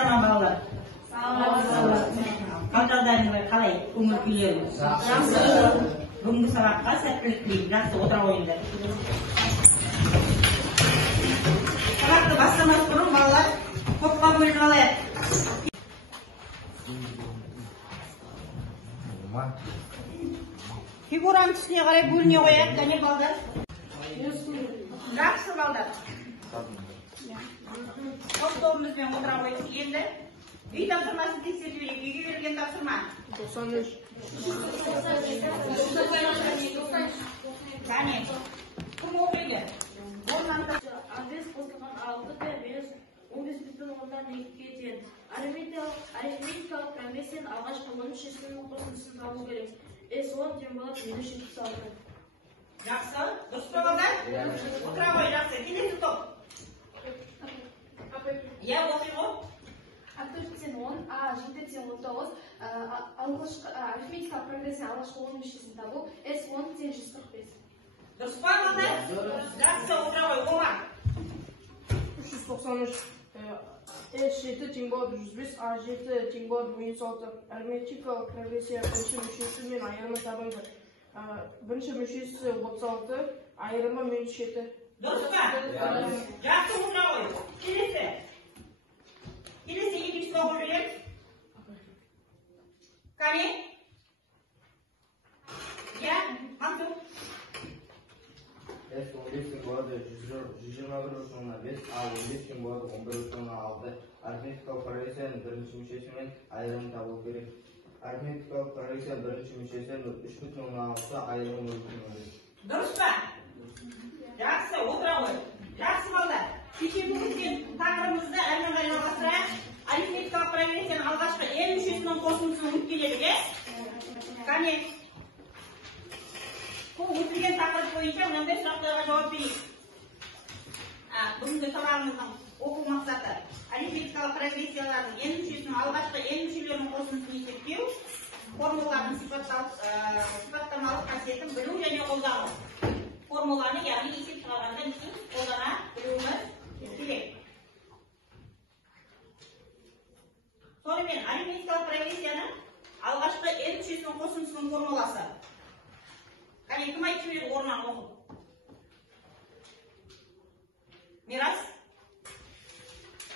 Саламатсыздар ма балалар? Қал жағдайыңыздар қалай? Көңіл күйлеріңіз? Бүгінгі сабаққа сәттілік тілеймін. Жақсы отыра қойыңдар. Сабақты бастамас бұрын балалар топқа бөлініп алайық. Фигураның түсіне қарай бөліне қояйық. Кәне балдар? Жақсы балдар. Топ-тобымызбен отыра қойдық. Енді үй тапсырмасын тексеріп жіберейік. Үйге берілген тапсырма 93. Кәне, кім оқиды? Адрес қосылған 6 да 15,2 кетеді. Арифметикалық прогрессияның алғашқы 10 мүшесінің қосындысын табу керек. S10 тең болады -76. Жақсы, дұрыс па балдар? Отыра қой, жақсы. Келесі топ. Я оқи ғой. A4 тең 10, A7 тең 19, арифметикалық прогрессияның алғашқы 10 мүшесін табу, S10 тең 145. Дұрыс па балдар? Жақсы, отыра қой, оға. 393. S7 тең болады 105, A7 тең болады -6. Арифметикалық прогрессия бірінші мүшесі мен айырымы табыңдар. Бірінші мүшесі 36, айырымы -7. Дұрыс па? Жақсы, отыра қой. Келесі екінші топ жүргеніз. Кәне? Я, Мансур. S15 тең болады 121,5, A15 тең болады 11,6. Арифметикалық прогрессияның бірінші мүшесі мен айырымы табу керек. Арифметикалық прогрессияның бірінші мүшесі 3,6, айырымы 0,5. Дұрыс па? Жақсы, отыра қой. Жақсы балдар. Кеше бүгінген тақырыбымызды әрмен қарай жалғастырайық. Арифметикалық прогрессияның алғашқы n мүшесінің қосындысының нүктелері. Кәне? Өтілген тақырып бойынша мынандай сұрақтарға жауап берейік. Бүгінгі сабағымыздың оқу мақсаты арифметикалық прогрессиялардың n мүшесінің алғашқы n мүшелерінің қосындысын есептеу, формулалардың сипаттамалық қасиетін білу және қолдану. Формуланы, яғни есеп шығарғанда қолдана білуіміз керек. Сонымен арифметикалық прогрессияның алғашқы n мүшесінің қосындысының формуласы. Кәне, кім айтып жіберді орнынан оқып? Мирас?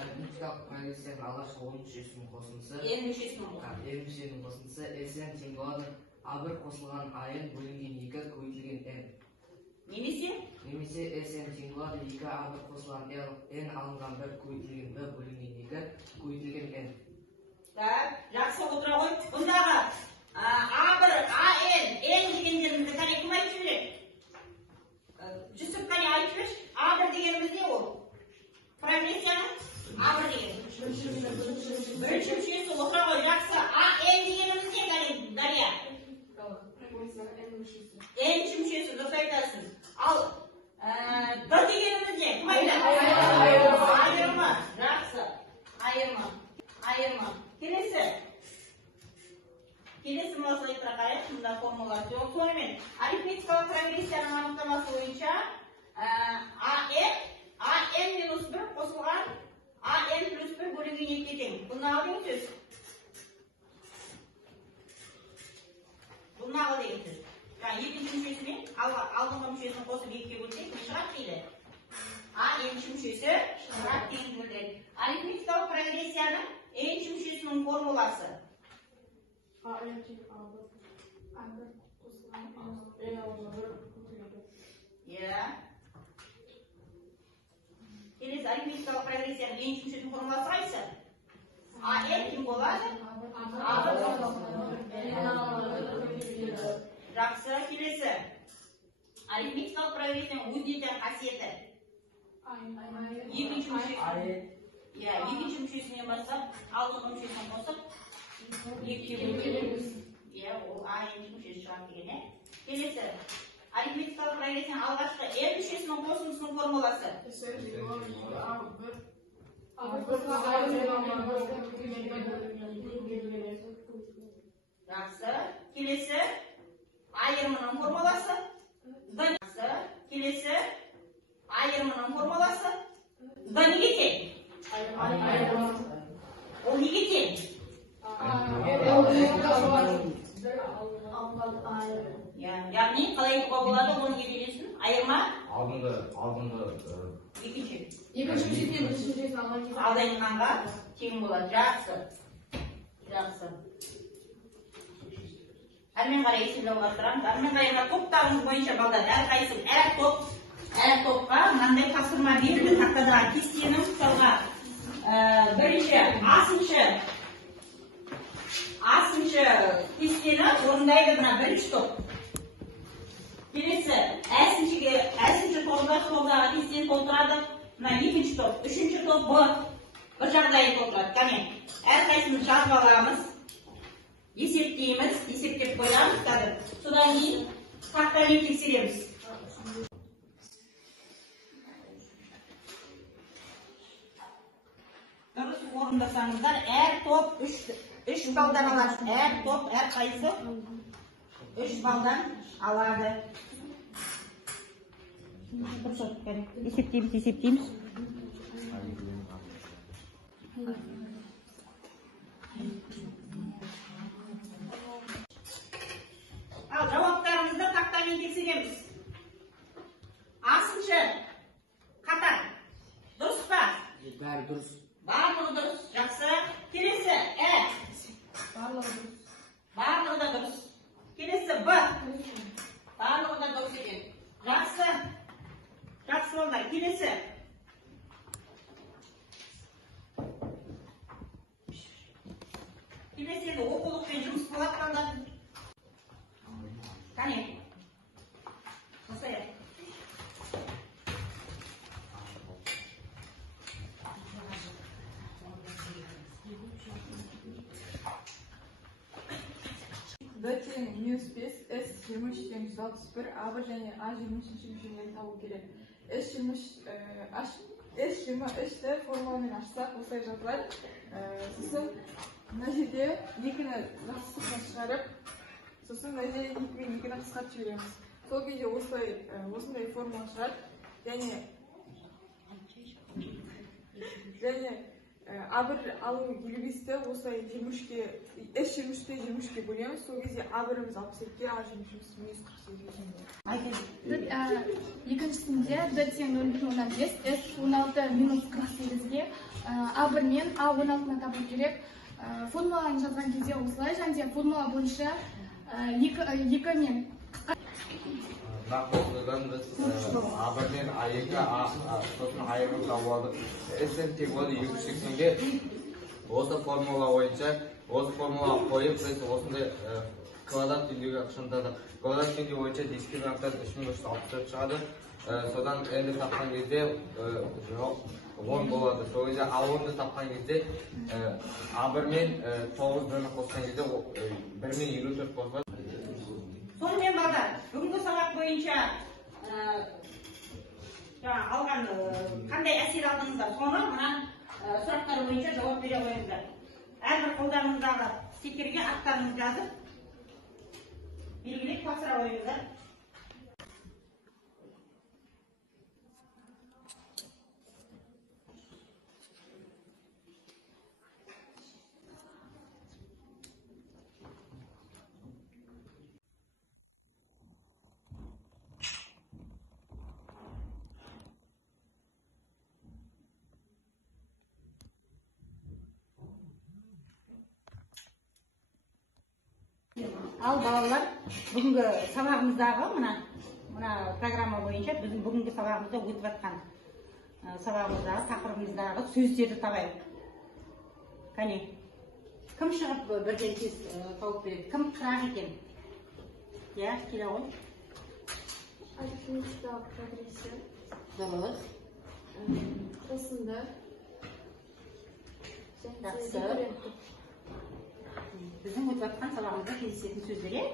Арифметикалық прогрессияның алғашқы 10 мүшесінің қосындысы. n мүшесінің қосындысы S-н тең болады A1 қосылған A-н бөлінген 2 көбейтілген n. Немесе S-н тең болады 2 A1 қосылған n алынған 1 көбейтілген b бөлінген 2 көбейтілген n. Жақсы, отыра ғой. Бұндағы A1, AN, n дегендерімізді кәне кім айтып жібереді? Жүсіп кәне айтып жіберші. A1 дегеніміз не ол? Прогрессияның A1 деген. Бірінші мүшесі отыра ғой. Жақсы, AN дегеніміз не кәне, Дария? N мүшесі, дұрыс айтасың. Ал D дегеніміз не? Кім айтады? Айырма. Жақсы, айырма. Келесі мынасылай тұрақайық, мұнда формуласы жоқ. Сонымен, арифметикалық прогрессияның анықтамасы бойынша AN минус 1 қосылған AN плюс 1 бөлінген 2 тең. Бұл нағы деген сөз? Бұл нағы деген сөз? Екінші мүшесімен алдыңғы мүшесін қосып 2-ге бөлсек, не шығады дейді? N-ші мүшесі шығарат тең бөлінеді. Арифметикалық прогрессияның n-ші мүшесінің формуласы. A1 тең A1 қосылған n алынған 1 Келесі арифметикалық прогрессияның n-ші мүшесінің формуласы қайсы? AN тең болады? Жақсы, келесі арифметикалық прогрессияның өзіне қасиеті. Екінші мүшесінен бастап, алдыңғы мүшесін қосып, ол екінші мүшесі шығады деген. Келесі арифметикалық прогрессияның алғашқы n мүшесінің қосындысының формуласы. Жақсы, келесі айырымының формуласы. Келесі айырымының формуласы. Да неге тең? ол неге тең? Яғни қалай айтуға болады оның ережесін? Айырма? Алдыңғы Екінші. Екінші мүшесінен бірінші мүшесін алған кезде Алдайынғанға тең болады. Жақсы. Әрмен қарай есептеп отырамыз. Әрмен қарайға топтарымыз бойынша балдар әрқайсысы әр топқа мынандай тапсырма берілді. Тақтадағы кестенің мысалға бірінші асыншы кестені орындайды мына бірінші топ. Келесі әсінші тобдағы кестені толтырады мына екінші топ. Үшінші топ бір жағдайы толтырады. Кәне әрқайсымыз жазып аламыз. Есептеп қоямыз қазір. Содан кейін тақтамен тексереміз. Дұрыс орындасаңыздар, әр топ 3 балдан алады. Әр топ, әрқайсысы 3 балдан алады. Есептейміз. Ал жауаптарымызды тақтамен тексереміз. Асыншы қатар. Дұрыс па? Бәрі дұрыс. Барлығы дұрыс. Жақсы. Келесі барлығы да дұрыс. Келесі барлығы да дұрыс екен. Жақсы балдар. Келесі оқулықпен жұмыс болады балдар. Қане осылай. D тең минус 5, S 23 тең 161, A1 және A 23 мүшелерін табу керек. S23-ті формуламен ашсақ, осылай жазылады. Сосын мына жерде 2-ні жақсысынан шығарып, сосын мына жерде 2 мен 2-ні қысқартып жібереміз. Сол кезде осындай формула шығады. Және A1 алу 55-ті осылай S23-ті 23-ке бөлеміз. Сол кезде A1-іміз 67-ке, A23-іміз минус 48-ге. екіншісінде D тең 0,5, S 16 минус 48-ге A1 мен A16-ны табу керек. Формуланы жазған кезде осылай, және формула бойынша 2 мен Нақылдан біз A1 мен A2 сосын айырым табуады. S-тен тең болады 280-ге. Осы формула бойынша, осы формула қойып, біз осындай квадрат теңдеуге ықшамдадық. Квадрат теңдеу бойынша дискриминанттар 3364 шығады. Содан n-ді тапқан кезде 10 болады. Сол кезде A10-ды тапқан кезде A1 мен 9-ні қосқан кезде 1 мен 54 қосылады. Сонымен балдар, бүгінгі сабақ бойынша алған қандай әсер алдыңыздар, соны мына сұрақтар бойынша жауап бере қойыңыздар. Әрбір қолдарыңыздағы стикерге аттарыңызды жазып, белгілеп тапсыра қойыңыздар. Ал балалар, бүгінгі сабағымыздағы мына программа бойынша біздің бүгінгі сабағымызда өтіп жатқан сабағымыздағы тақырыбымыздағы сөздерді табайық. Қане, кім шығып бірден тез тауып береді? Кім қырақ екен? Я, келе ғой. арифметикалық прогрессия, Дұрыс. қосынды, Жақсы. Біздің өтіп жатқан сабағымызда кездесетін сөздер, е?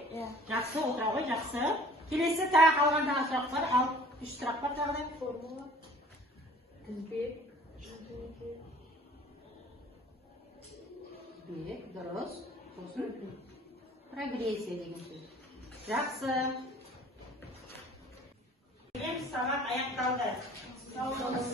Жақсы, отыра ғой, жақсы. Келесі тағы қалған тағы сұрақ бар, ал 3 сұрақ бар тағы да. формула, тізбек, Тізбек, дұрыс. Сосын прогрессия деген сөз. Жақсы. Сабақ аяқталды. Сау болыңыз.